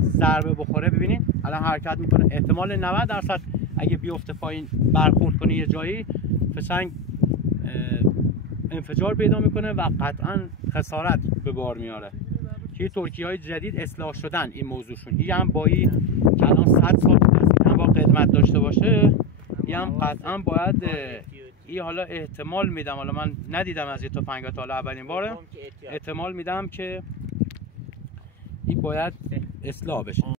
ضربه بخوره ببینید الان حرکت میکنه، احتمال 90% اگه بیفته پایین برخورد کنه یه جایی فشنگ انفجار پیدا میکنه و قطعا خسارت به بار میاره. که ترکیه‌های جدید اصلاح شدن این موضوعشون. این هم با این که الان 100 سال است، هم با قدمت داشته باشه، این هم قطعا باید این حالا احتمال میدم، حالا من ندیدم از این تفنگ تا حالا اولین باره، احتمال میدم که این باید اصلاح بشه.